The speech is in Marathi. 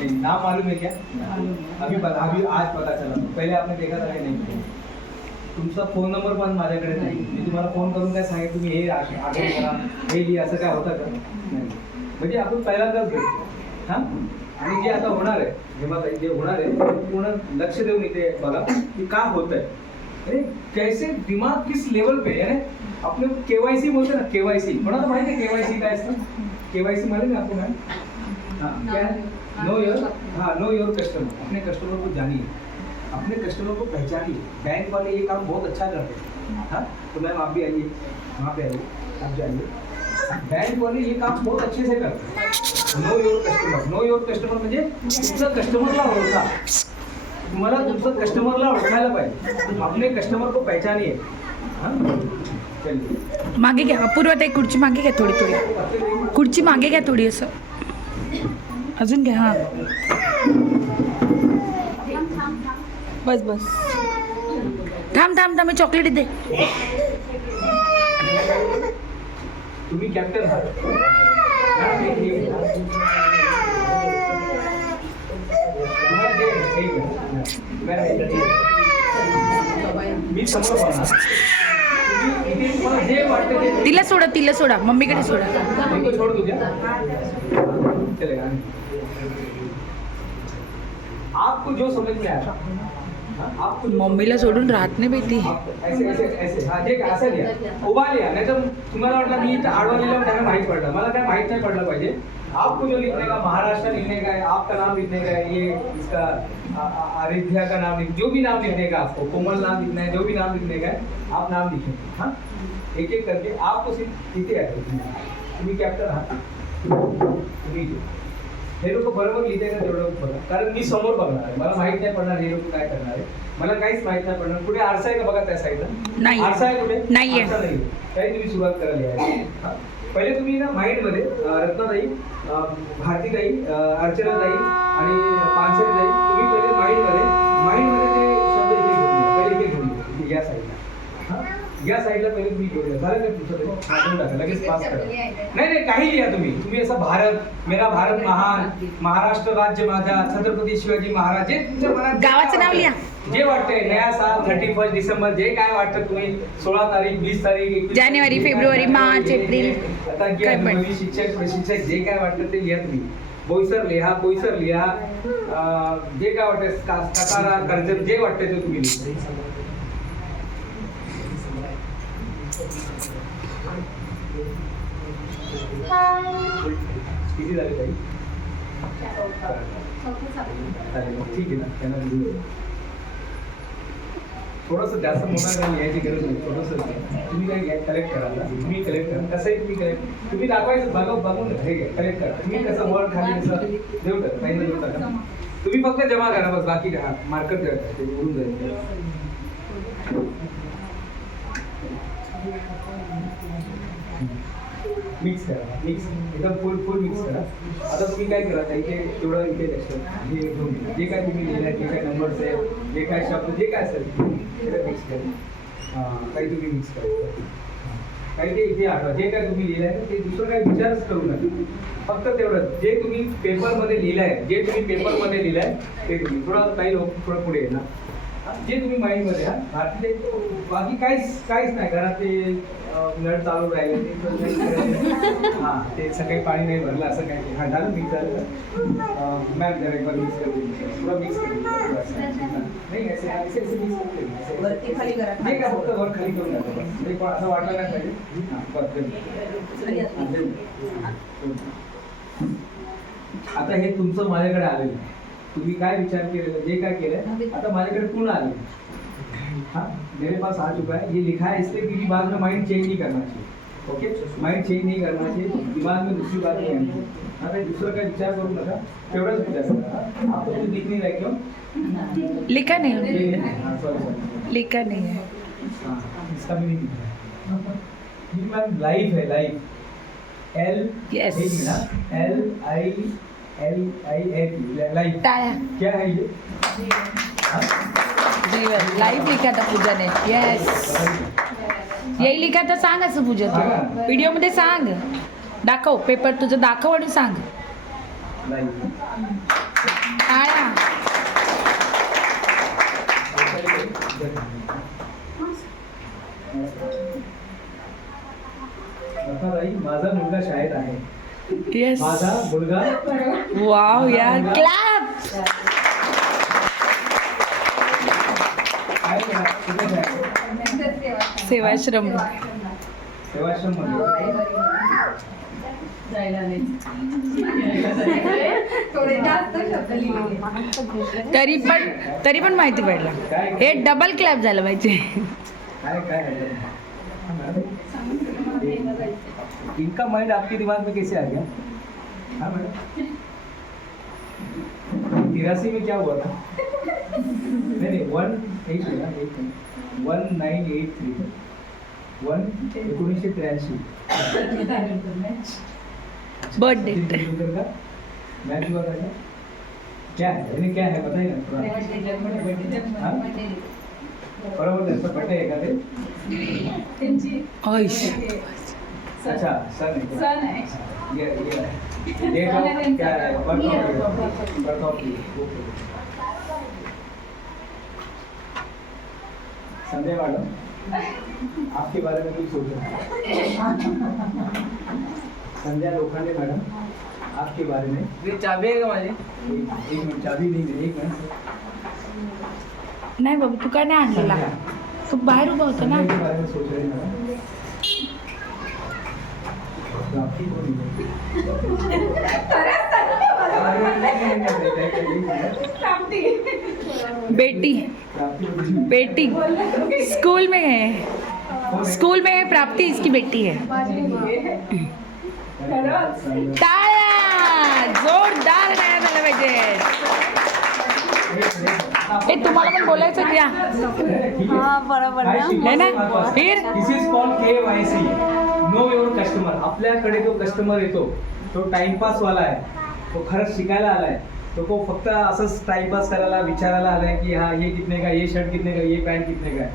नाम मालूम है क्या? अभी आज पता चला, पहिले आपने देखा था की नाही? तुमचा फोन नंबर पण माझ्याकडे नाही. मी तुम्हाला फोन करून काय सांगेल तुम्ही हे आठवण करा, हे लिहा, असं काय होतं का? नाही. म्हणजे आपण पहिल्यांदाच भेटतो. हां, आणि जे आता होणार आहे, जेव्हा जे होणार आहे पूर्ण लक्ष देऊन इथे बघा की का होत आहे. अरे कैसे दिमाग किस लेवल पे है. आपले केवायसी बोलते ना, केवायसी कोणाला माहिती आहे केवायसी काय असतं? केवायसी मालूम है आपको मैम? हाँ क्या है? Know your customer. अपने कस्टमर को जानिए, अपने कस्टमर को पहचानिए. बैंक वाले ये काम बहुत अच्छा करते हैं. हाँ, तो मैम आप भी आइए, वहाँ पे आइए, आप जाइए. बैंक वाले ये काम बहुत अच्छे से करते हैं. Know your customer. Know your customer म्हणजे तुमचं कस्टमरला ओळखा. तुम्हाला तुमचं कस्टमरला ओळखायला पाहिजे. अपने कस्टमर को पहचानिए. हाँ, चलिए. मागे घ्या अपूर्वा ताई, खुर्ची मागे घ्या थोडी थोडी, खुर्ची मागे घ्या थोडी, असं अजून घ्या. हां बस बस, थांब थांब थांब, मी चॉकलेट दे. तुम्ही कॅप्टन आहात. तुम्हाला मी समोर बोलणार. जे वाटतं तिला सोडा, तिला सोडा, मम्मीकडे सोडा. छोड़ दो क्या? चलेगा. आपको जो समझ में आया, आपको मम्मीला सोडून राहत नाही बेटी. ऐसे ऐसे ऐसे हाँ जे असं लिहा, उभा लिहा. नाही तर तुम्हाला वाटलं मी आडवा लिहिलं त्यांना माहीत पडलं. मला काय माहीत नाही पडलं पाहिजे. आपको जो लिखने का, महाराष्ट्र लिखने का है, आपका नाम लिखने का है, ये इसका आरिध्या का नाम लिख, जो भी नाम लिखने का आपको, कोमल नाम लिखना है, जो भी नाम लिखने का है आप नाम लिखें. हाँ, एक एक करके आपको सिर्फ इथे आहे. तुम्ही कॅप्टन आहात. तुम्ही हे लोक बरोबर लिहिते का तेवढं बघा, कारण मी समोर बघणार आहे. मला माहित नाही पडणार हे लोक काय करणार आहे. मला काहीच माहित नाही पडणार. कुठे आरसा आहे का बघा त्या साईडला? नाही. आरसा आहे कुठे? नाहीये. आरसा नाही. काही तुम्ही सुरुवात करा लिहायची. पहिले तुम्ही ना माइंडमध्ये रत्नाताई, भारतीताई, अर्चनाताई आणि पानसरीताई, तुम्ही पहिले माइंडमध्ये ते शब्द इथे घेऊन या. पहिले इथे घेऊन या, या साईडला. हां, या साईडला पहिले तुम्ही घेऊन या. झालं का तुमचं ते? घेऊन टाका, लगेच पास करा. नाही काही लिहा तुम्ही असं भारत, मेरा भारत महान, महाराष्ट्र राज्य माझा, छत्रपती शिवाजी महाराज, जे तुमच्या मनात गावाचं नाव लिहा. जे वाटतंय, नया साल, 31 डिसेंबर, जे काय वाटतं तुम्ही, 16 तारीख, 20 तारीख, 21 जानेवारी, फेब्रुवारी, मार्च, एप्रिल, आता घ्या. नवीन शिक्षक, प्रशिक्षक, जे काय वाटतं ते लिहा तुम्ही. बोईसर लिहा, जे काय वाटतं, सातारा, कर्जत, जे वाटतं ते तुम्ही लिहा. किती झाले ताई? ठीक आहे ना, त्यांना लिहू. थोडंसं जास्त मोठा काही लिहायची गरज नाही. थोडंसं तुम्ही काही कलेक्ट करा. तुम्ही कलेक्ट करा. कसंही तुम्ही कलेक्ट, तुम्ही दाखवायचं बघून हे घ्या, कलेक्ट करा. तुम्ही कसं वर खाली असं देऊ टाका, काही देऊ टाका. तुम्ही फक्त जमा करा बस, बाकी करा. मार्कर करा, ते उडून जाईल. मिक्स करा, मिक्स एकदम फुल मिक्स करा. आता तुम्ही काय करा, इथे तेवढं इथे लक्षात हे घेऊन घ्या. जे काय तुम्ही लिहिलं, जे काय नंबर्स आहे, जे काय शब्द, जे काय असेल ते मिक्स करा. काही तुम्ही मिक्स करा. काही ते इथे आठवा. जे काय तुम्ही लिहिलं आहे ते दुसरं काही विचारच करू नका. फक्त तेवढं जे तुम्ही पेपरमध्ये लिहिलं आहे, ते तुम्ही थोडं काही लोक थोडं पुढे येणार. जे तुम्ही माइंडमध्ये बाकी काहीच नाही. घरात ते नळ चालू राहिले, हां, ते सकाळी पाणी नाही भरलं असं काय. हां, झालं मिक्स झालं. मॅम जरा एक बार मिक्स करते, थोडं मिक्स करते. नाही ऐसे मिक्स करते. वरती खाली करा. जे काय फक्त वर खाली करून टाका. म्हणजे असं वाटलं नाही पाहिजे. हां, बरं. आता हे तुमचं माझ्याकडे आलेलं आहे. तुम्ही काय विचार केलेलं, जे काय केलं आता माझ्याकडे पूर्ण आले. हाँ, मेरे पास आ चुका है. ये लिखा है इसलिए क्योंकि बाद में माइंड चेंज नहीं करना चाहिए. ओके, माइंड चेंज नहीं करना चाहिए. दिमाग में दूसरी बात नहीं आनी चाहिए. आता दुसरं काय विचार करू नका, तेवढंच विचार करा. आपको कुछ दिख नहीं रहा क्यों? लिखा नहीं, हाँ, सॉरी लिखा नहीं है. हाँ, इसका भी नहीं दिख रहा. ये मैम लाइफ है, लाइफ. Yes. LILIF life. टाळ्या. क्या है ये? जीवन लाईफ लिखा था पूजा ने. येस, यही लिखा था. सांग असं पूजा, तू व्हिडिओ मध्ये सांग, दाखव पेपर तुझं, दाखव आणि सांग. लाईव्ह. टाळ्या. ताई, माझा मुलगा शाळेत आहे. येस. माझा मुलगा वाव यार, क्लॅप. काय करा, कुठे जायचं? सेवाश्रम. सेवाश्रम मध्ये. तरी पण माहिती पडलं. हे डबल क्लॅप झालं पाहिजे. काय काय है? इनका माइंड आपके दिमाग में कैसे आ गया? हाँ मैडम, 83 में क्या हुआ था? नहीं 1983 1983 बर्थडे. तेंदुलकर का मैच हुआ था क्या है? इन्हें क्या है बताइए ना थोड़ा. हाँ? बरोबर त्यांचा बर्थडे आहे का ते? आयुष. अच्छा सन है. ये डेट ऑफ क्या है? बर्थ ऑफ संजय मैडम, आपके बारे में कुछ सोचा? संजय लोखंडे मैडम, आपके बारे में. ये चाबी आहे का माझी? एक मिनिट, चाबी नहीं, एक मिनट. नाही बाबू, तू काय नाही आणलेला. तू बाहेर उभा होता ना. संजय के बारे में सोच रहे हैं मैडम. राखी को नहीं. बेटी. बेटी स्कूल में है. स्कूल में है प्राप्ति, इसकी बेटी है. टाळ्या. जोरदार टाळ्या झाल्या पाहिजे. ए तुम्हाला पण बोलायचं का? हाँ बरोबर ना. है ना? फिर? This is called KYC, know your customer. आपल्याकडे जो कस्टमर येतो तो टाइमपास वाला आहे, तो खरंच शिकायला आलाय, तो फक्त असंच टाइमपास करायला विचारायला आलाय की हा ये कितने का, ये शर्ट कितने का, ये पॅन्ट कितने का आहे.